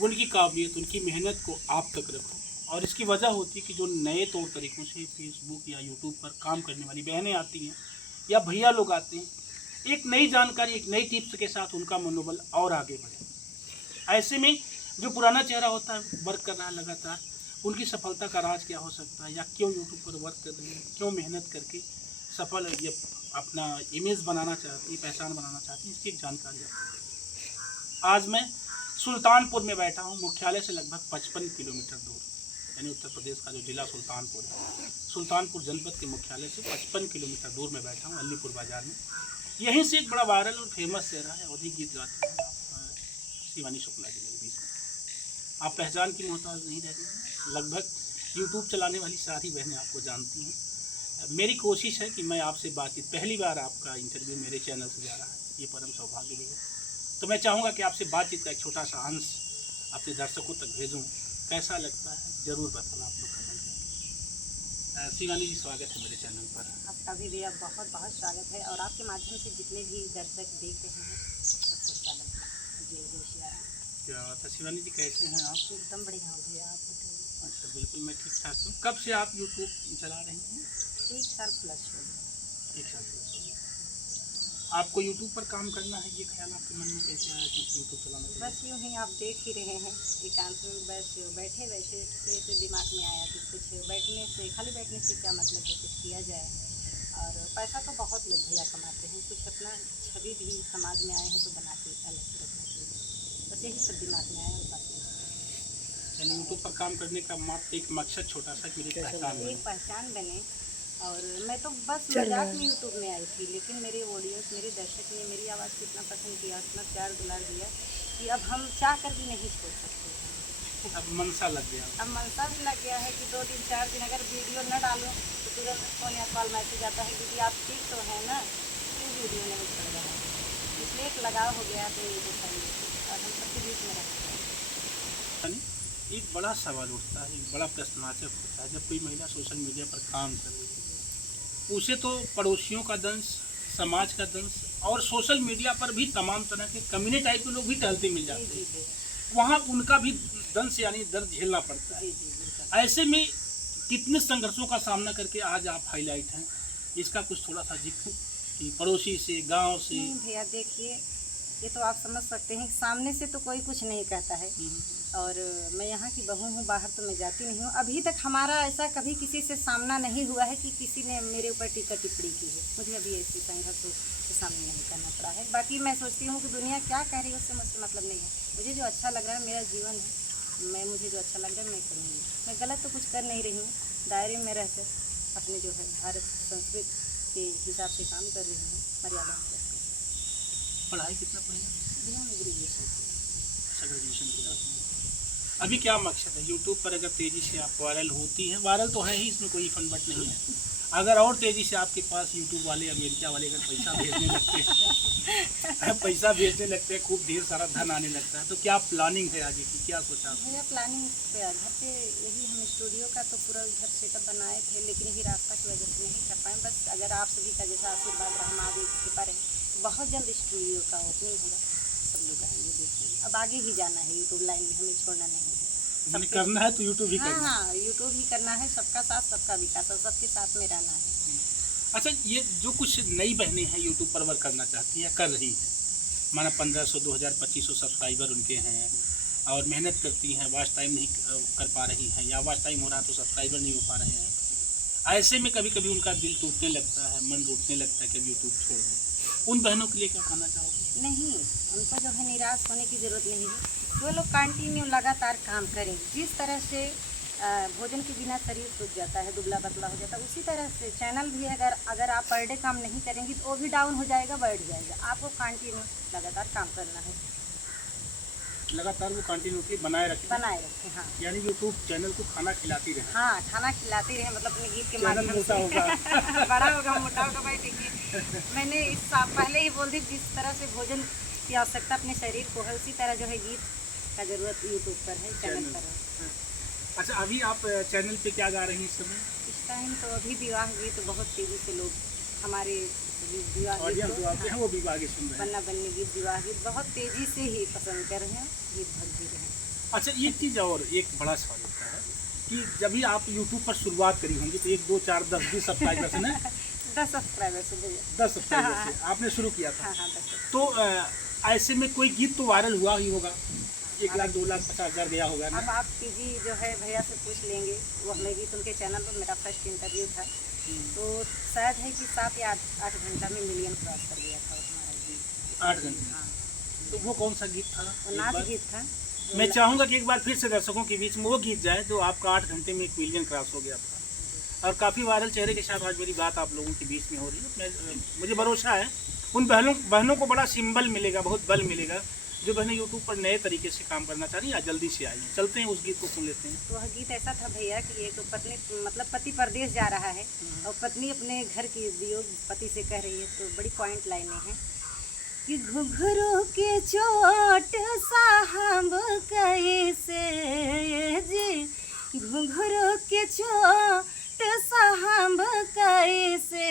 उनकी काबिलियत, उनकी मेहनत को आप तक रखूँ। और इसकी वजह होती है कि जो नए तौर तरीक़ों से फेसबुक या यूट्यूब पर काम करने वाली बहनें आती हैं या भैया लोग आते हैं, एक नई जानकारी, एक नई टिप्स के साथ उनका मनोबल और आगे बढ़े। ऐसे में जो पुराना चेहरा होता है, वर्क कर रहा है लगातार, उनकी सफलता का राज क्या हो सकता है, या क्यों यूट्यूब पर वर्क कर रही है, क्यों मेहनत करके सफल ये अपना इमेज बनाना चाहती है, पहचान बनाना चाहती है, इसकी एक जानकारी आपको। आज मैं सुल्तानपुर में बैठा हूँ, मुख्यालय से लगभग 55 किलोमीटर दूर, यानी उत्तर प्रदेश का जो जिला सुल्तानपुर है, सुल्तानपुर जनपद के मुख्यालय से 55 किलोमीटर दूर में बैठा हूँ, अलीपुर बाज़ार में। यहीं से एक बड़ा वायरल और फेमस चेहरा है, अवधी गीत गाते हैं आप, शिवानी शुक्ला जी के बीच में आप पहचान की मोहताज नहीं रह गई। लगभग यूट्यूब चलाने वाली सारी बहनें आपको जानती हैं। मेरी कोशिश है कि मैं आपसे बातचीत, पहली बार आपका इंटरव्यू मेरे चैनल से जा रहा है, ये परम सौभाग्य भी है। तो मैं चाहूँगा कि आपसे बातचीत का एक छोटा सा अंश अपने दर्शकों तक भेजूँ। कैसा लगता है ज़रूर बताना आप लोग कमेंट करके। शिवानी जी, स्वागत है मेरे चैनल पर। आपका भी भैया बहुत बहुत स्वागत है, और आपके माध्यम से जितने भी दर्शक देख रहे हैं सबको स्वागत है। जी जय श्री राम। क्या बात है शिवानी जी, कैसे हैं आप? एकदम बढ़िया हूँ भैया, आप बताइए। अच्छा, बिल्कुल मैं ठीक ठाक हूँ। कब से आप यूट्यूब चला रही हैं? 1 साल प्लस हो गया। 1 साल से। आपको यूट्यूब पर काम करना है, ये ख्याल आपके मन में कैसे आया कि यूट्यूब चलाना चाहिए? बस यूँ ही आप देख ही रहे हैं, एकांत में बस बैठे बैठे से दिमाग में आया कि कुछ बैठने से, खाली बैठने से क्या मतलब है, कुछ किया जाए। और पैसा तो बहुत लोग भैया कमाते हैं, कुछ अपना छवि भी समाज में आए हैं तो बना के अलग से रखना चाहिए। बस यही सब दिमाग में आया और बात नहीं। यानी यूट्यूब पर काम करने का मात्र एक मकसद छोटा सा कि मेरी पहचान बने। और मैं तो बस मजाक में यूट्यूब में आई थी, लेकिन मेरे ऑडियंस, मेरे दर्शक ने मेरी आवाज़ को इतना पसंद किया, इतना प्यार दुलार दिया कि अब हम चाह कर भी नहीं छोड़ सकते हैं। अब मनसा लग गया। अब मनसा भी लग गया है कि 2 दिन 4 दिन अगर वीडियो न डालो तो तुरंत फ़ोन या कॉल मैसेज आता है क्योंकि आप ठीक तो है ना, क्यों वीडियो नहीं चल रहा है। इसलिए एक लगाव हो गया अपने यूट्यूब पर, और हम सबके बीच में रखते हैं। एक बड़ा सवाल उठता है, एक बड़ा प्रश्नवाचक होता है, जब कोई महिला सोशल मीडिया पर काम कर रही है, उसे तो पड़ोसियों का दंश, समाज का दंश, और सोशल मीडिया पर भी तमाम तरह के कम्युनिटी टाइप के लोग भी टहलते मिल जाते हैं, वहाँ उनका भी दंश यानी दर्द झेलना पड़ता है। ऐसे में कितने संघर्षों का सामना करके आज आप हाईलाइट हैं, इसका कुछ थोड़ा सा जिक्र कि पड़ोसी से, गांव से। नहीं भैया देखिए, ये तो आप समझ सकते हैं, सामने से तो कोई कुछ नहीं कहता है, और मैं यहाँ की बहू हूँ, बाहर तो मैं जाती नहीं हूँ। अभी तक हमारा ऐसा कभी किसी से सामना नहीं हुआ है कि किसी ने मेरे ऊपर टीका टिप्पणी की है। मुझे अभी ऐसी संघर्ष के सामने नहीं करना पड़ा है। बाकी मैं सोचती हूँ कि दुनिया क्या कह रही है उससे मुझसे मतलब नहीं है। मुझे जो अच्छा लग रहा है, मेरा जीवन है, मुझे जो अच्छा लग रहा है मैं करूँगी। मैं गलत तो कुछ कर नहीं रही हूँ, दायरे में रहकर अपने जो है भारत संस्कृति के हिसाब से काम कर रही हूँ, मर्यादा में रहकर। पढ़ाई कितना पढ़ी? भैया मैं ग्रेजुएशन ग्रेजुएशन की बात। अभी क्या मकसद है यूट्यूब पर? अगर तेज़ी से आप वायरल होती हैं, वायरल तो है ही, इसमें कोई फनबट नहीं है, अगर और तेज़ी से आपके पास यूट्यूब वाले, अमेरिका वाले अगर पैसा भेजने लगते हैं, खूब ढेर सारा धन आने लगता है, तो क्या प्लानिंग है आगे की, क्या सोचा? भैया प्लानिंग घर पे यही, हम स्टूडियो का तो पूरा घर सेटअप बनाए थे, लेकिन यही रास्ता की वजह से नहीं कर पाए। बस अगर आप सभी का जैसा आशीर्वाद रहा, हम आगे कृपा रहे, बहुत जल्द स्टूडियो का ओपनिंग होगा, सब लोग आएंगे देखने। अब आगे ही जाना है यूट्यूब लाइन में, हमें छोड़ना नहीं है। सब करना है तो यूट्यूब ही करना है। हाँ, यूट्यूब ही करना है, सबका साथ सबका विकास, और सबके साथ में रहना है। अच्छा, ये जो कुछ नई बहनें हैं यूट्यूब पर वर्क करना चाहती हैं, कर रही हैं, माना 1500, 2000, 2500 सब्सक्राइबर उनके हैं, और मेहनत करती हैं, वॉच टाइम नहीं कर पा रही हैं, या वॉच टाइम हो रहा है तो सब्सक्राइबर नहीं हो पा रहे हैं, ऐसे में कभी कभी उनका दिल टूटने लगता है, मन टूटने लगता है कि यूट्यूब छोड़ दें, उन बहनों के लिए क्या कहना चाहोगे? नहीं, उनको जो है निराश होने की ज़रूरत नहीं है। वो लोग कंटिन्यू लगातार काम करें। जिस तरह से भोजन के बिना शरीर सूख जाता है, दुबला पतला हो जाता है, उसी तरह से चैनल भी अगर आप पर डे काम नहीं करेंगी तो वो भी डाउन हो जाएगा, बढ़ जाएगा। आपको कंटिन्यू लगातार काम करना है, लगातार वो कंटिन्यूटी बनाए रखें। हाँ। यानी यूट्यूब चैनल को खाना खिलाती रहे। हाँ, खाना खिलाती रहे, मतलब अपने गीत के माध्यम से मोटा होगा बड़ा होगा, मोटा होगा। भाई देखिए, मैंने इस पहले ही बोल दी, जिस तरह से भोजन की आवश्यकता अपने शरीर को है, उसी तरह जो है गीत का जरूरत यूट्यूब पर है, चैनल पर है। अच्छा, अभी आप चैनल पे क्या गा रही हैं इस समय? इस टाइम तो अभी विवाह गीत बहुत तेज़ी से लोग हमारे विवाह गीत, वो विवाह गीत सुन रहे हैं, बन्ना बन्नी गीत, विवाह गीत बहुत तेज़ी से ही पसंद कर रहे हैं, गीत भर भी रहे हैं। अच्छा, एक चीज़ और, एक बड़ा सवाल होता है कि जब भी आप यूट्यूब पर शुरुआत करी होंगी तो 1 2 4 10 20 सब्सक्राइबर्स ने 10 सब्सक्राइबर से भैया। 10 सब्सक्राइबर से आपने शुरू किया था। हाँ हाँ 10। तो ऐसे में कोई गीत तो वायरल हुआ ही होगा, 1 लाख 2 लाख 50,000 गया होगा ना? अब आप पीजी जो है भैया से पूछ लेंगे, वो हमें भी उनके चैनल पर मेरा फर्स्ट इंटरव्यू था, तो शायद है कि 7 या 8 घंटा में मिलियन क्रॉस कर गया था हमारा गीत। 8 घंटे। हाँ, तो वो कौन सा गीत था? वो एक नाच बार गीत था। मैं चाहूँगा कि एक बार फिर से दर्शकों के बीच में वो गीत जाए जो आपका 8 घंटे में 1 मिलियन क्रॉस हो गया था, और काफ़ी वायरल चेहरे के साथ आज मेरी बात आप लोगों के बीच में हो रही है। मुझे भरोसा है उन बहनों को बड़ा सिंबल मिलेगा, बहुत बल मिलेगा, जो बहनें यूट्यूब पर नए तरीके से काम करना चाह रही हैं, जल्दी से आई। चलते हैं उस गीत को सुन लेते हैं। तो वह गीत ऐसा था भैया कि एक पत्नी मतलब पति परदेश जा रहा है और पत्नी अपने घर की वियोग पति से कह रही है, तो बड़ी पॉइंट लाइनें हैं कि घुघरू के चोट साहब कैसे जी, घुघरू के चोट साहब कैसे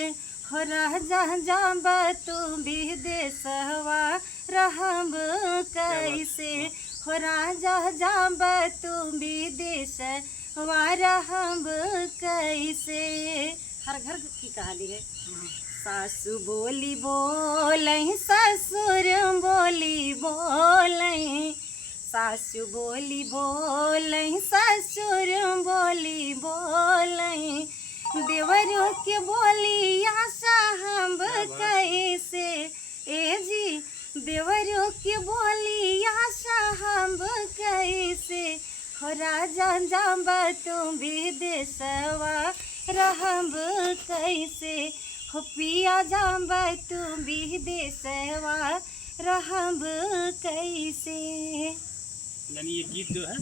हो राजा जाब तू विदेशवा रहब कैसे हो राजा जाब तू विदेशवा रहब कैसे। हर घर की कहानी है। सासु बोली बोलई ससुर बोली बोलई, सासु बोली बोलई ससुर बोली बोलई, देवरों के बोली आशा हम कैसे ए जी, देवरों के बोली आशा हम कैसे हो राजा जाब तुम विदेशवा रहब कैसे हो पिया जाब तुम विदेशवा रहब कैसे। यानी ये गीत जो है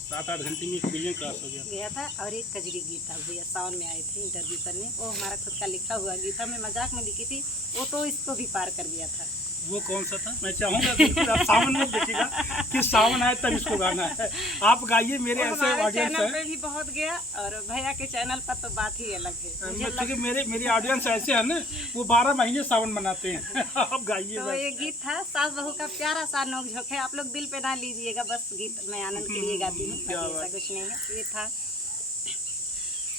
7-8 घंटे में 1 मिलियन क्रॉस हो गया था। और एक कजरी गीत था भैया, सावन में आए थे इंटरव्यू करने, वो हमारा खुद का लिखा हुआ गीत था, मैं मजाक में लिखी थी, वो तो इसको भी पार कर गया था। वो कौन सा था? मैं चाहूँगा बिल्कुल आप सावन में देखिएगा कि सावन आए तब इसको गाना है। आप गाइए, मेरे ऐसे ऑडियंस चैनल पे भी बहुत गया और भैया के चैनल पर तो बात ही अलग है। क्योंकि मेरी ऑडियंस ऐसे है ना, वो 12 महीने सावन मनाते हैं। आप गाइए। तो ये गीत था, सास बहू का प्यारा सा नोक-झोंक है, आप लोग दिल पे ना लीजिएगा, बस गीत मैं आनंद के लिए गाती हूँ, ऐसा कुछ नहीं है। ये था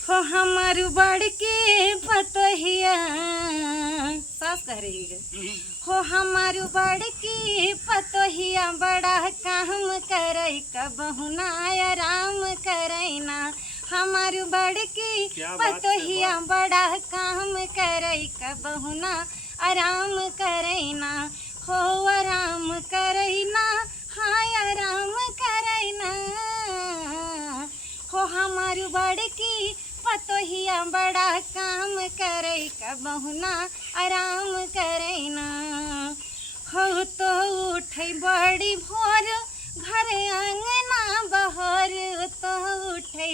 हो हमार बड़के पतोहिया, सास कह रही है, हो हमार बड़की पतोहिया बड़ा काम करई कबहू ना आराम करैना, हमार बड़की पतोहिया बड़ा काम करई कबहू ना आराम करैना, हो आराम करैना, हाय आराम करैना, हो हमार बड़की पतोहिया बड़ा काम करई कबहू ना आराम करैना, हो तो उठै बड़ी भोर घर आंगना बहर, तो उठै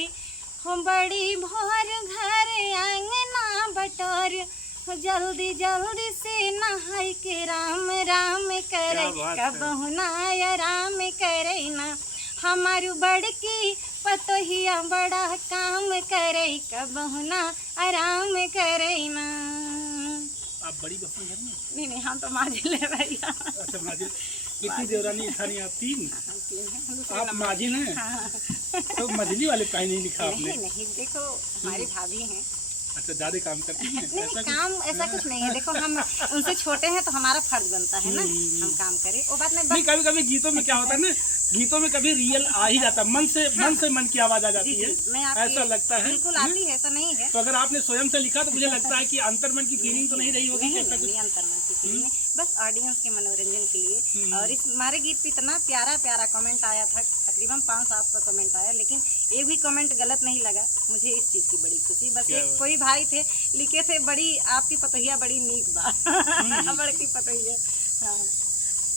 हो बड़ी भोर घर आंगना बटोर, जल्दी जल्दी से नहाई के राम राम करे कबहू ना आराम करैना, हमारू बड़की पतोहिया बड़ा काम करे कबहू ना आराम करैना। आप बड़ी बहन घर में? नहीं हम तो माजिल है भैया। अच्छा माजिल। कितनी देवरानी जेठानी आप? 3? आप माजिल हैं? हाँ। तो मझली वाले काहे नहीं लिखा आपने? नहीं देखो हमारी भाभी हैं। अच्छा, ज़्यादा काम करती हैं? नहीं काम ऐसा कुछ नहीं है, देखो हम उनसे छोटे हैं तो हमारा फर्ज बनता है ना हम काम करें, वो बात नहीं। कभी कभी गीतों में क्या होता है ना, गीतों में कभी रियल आ ही जाता है, मन से मन की आवाज आ जाती है, ऐसा लगता है। बिल्कुल आती है, ऐसा नहीं है। तो अगर आपने स्वयं से लिखा तो मुझे लगता है कि अंतर्मन की फीलिंग तो नहीं रही होगी। अंतर्मन की फीलिंग नहीं, बस ऑडियंस के मनोरंजन के लिए। और इस हमारे गीत पे इतना प्यारा प्यारा कमेंट आया था, तकरीबन 500-700 कमेंट आया, लेकिन एक भी कमेंट गलत नहीं लगा, मुझे इस चीज़ की बड़ी खुशी। बस एक कोई भाई थे लिखे थे, बड़ी आपकी पतोहिया बड़ी नीक बा, बड़की पतोहिया। हाँ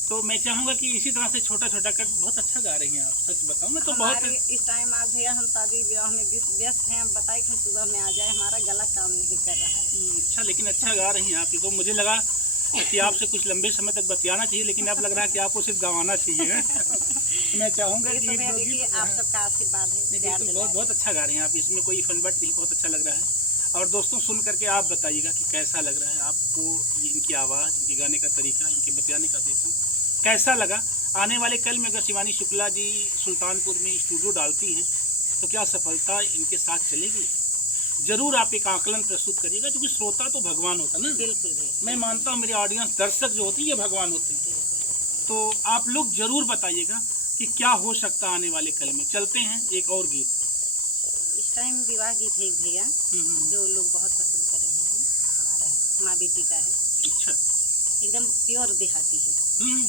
तो मैं चाहूँगा कि इसी तरह से छोटा छोटा कर बहुत अच्छा गा रही हैं आप, सच बताऊँ मैं तो बहुत। इस टाइम आज भैया हम शादी विवाह में व्यस्त हैं, हम बताए कि हम सुबह में आ जाए, हमारा गला काम नहीं कर रहा है। अच्छा, लेकिन अच्छा गा रही हैं आप। तो मुझे लगा कि आपसे कुछ लंबे समय तक बतियाना चाहिए, लेकिन अब लग रहा है कि आपको सिर्फ गवाना चाहिए। मैं चाहूँगा कि देखिए आप सबका आशीर्वाद है। बहुत अच्छा गा रही हैं आप, इसमें कोई फनबट नहीं, बहुत अच्छा लग रहा है। और दोस्तों सुन करके आप बताइएगा कि कैसा लग रहा है आपको, इनकी आवाज़, इनके गाने का तरीका, इनके बतियाने का तरीका कैसा लगा। आने वाले कल में अगर शिवानी शुक्ला जी सुल्तानपुर में स्टूडियो डालती हैं तो क्या सफलता इनके साथ चलेगी? जरूर आप एक आकलन प्रस्तुत करिएगा, क्योंकि श्रोता तो भगवान होता है ना। बिल्कुल मैं मानता हूँ मेरे ऑडियंस दर्शक जो होती है ये भगवान होते हैं। तो आप लोग जरूर बताइएगा कि क्या हो सकता है आने वाले कल में। चलते हैं एक और गीत। इस टाइम विवाह गीत है एक भैया जो लोग बहुत पसंद कर रहे हैं, हमारा है, माँ बेटी का है। अच्छा, एकदम प्योर देहाती है।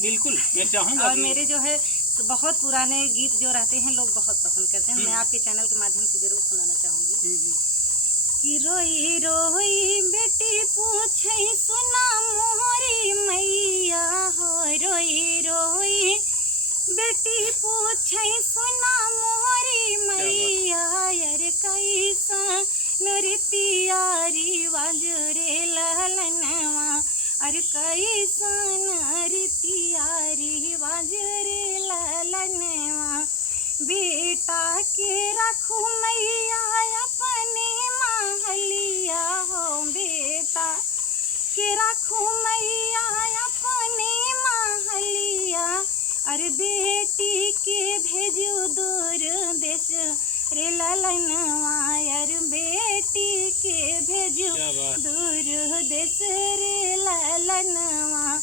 बिल्कुल, मैं चाहूँगा। और मेरे जो है तो बहुत पुराने गीत जो रहते हैं लोग बहुत पसंद करते हैं। मैं आपके चैनल के माध्यम से जरूर सुनाना चाहूँगी कि रोई रोई बेटी पूछे सुना मोहरी मैया हो, रोई रोई बेटी पूछे सुना मोहरी मैया, यार कैसा नृत्या रिवाज रे ललनवा, अरे कैसा नृत्या रिवाज रे ललनवा, बेटा के रखू मैया अपने महलिया हो, बेटा के रखू मैया अपने महलिया, अरे बेटी के भेजू दूर देश रे ललनवा, यार बेटी के भेजू दूर देश रे ललनवा,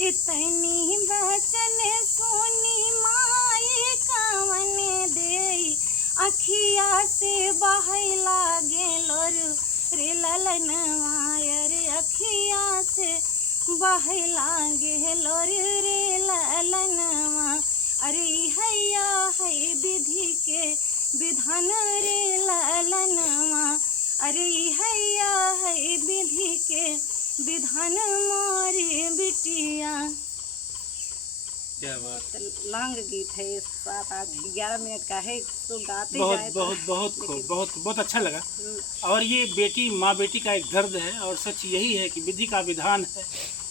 इतनी वचन सुनी माई कवन देई, अखिया से बहै लागे लोर रे ललनवा, रे अखिया से बहै लागे लोर रे ललनवा, अरे हैया है विधि के विधान रे ललनवा, अरे हैया है विधि के विधान मोरे बिटिया। क्या बात। लॉन्ग गीत है, 7-8-11 मिनट का है, तो गाते बहुत जाए बहुत बहुत खूब, बहुत बहुत अच्छा लगा। और ये बेटी माँ बेटी का एक दर्द है, और सच यही है कि विधि का विधान है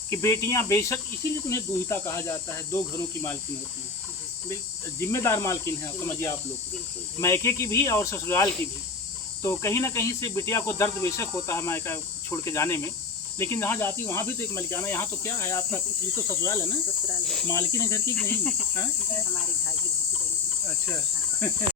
कि बेटियां बेशक, इसीलिए उन्हें दुहिता कहा जाता है, दो घरों की मालकिन होती हैं, जिम्मेदार मालकिन है, समझिए आप लोग, मायके की भी और ससुराल की भी। तो कहीं ना कहीं से बिटिया को दर्द बेशक होता है मायका छोड़ के जाने में, लेकिन जहाँ जाती वहाँ भी तो एक मलिकाना। यहाँ तो क्या है आपका, ये तो ससुराल है ना, ससुराल मालकिन है घर की नहीं। हमारी भाभी। अच्छा।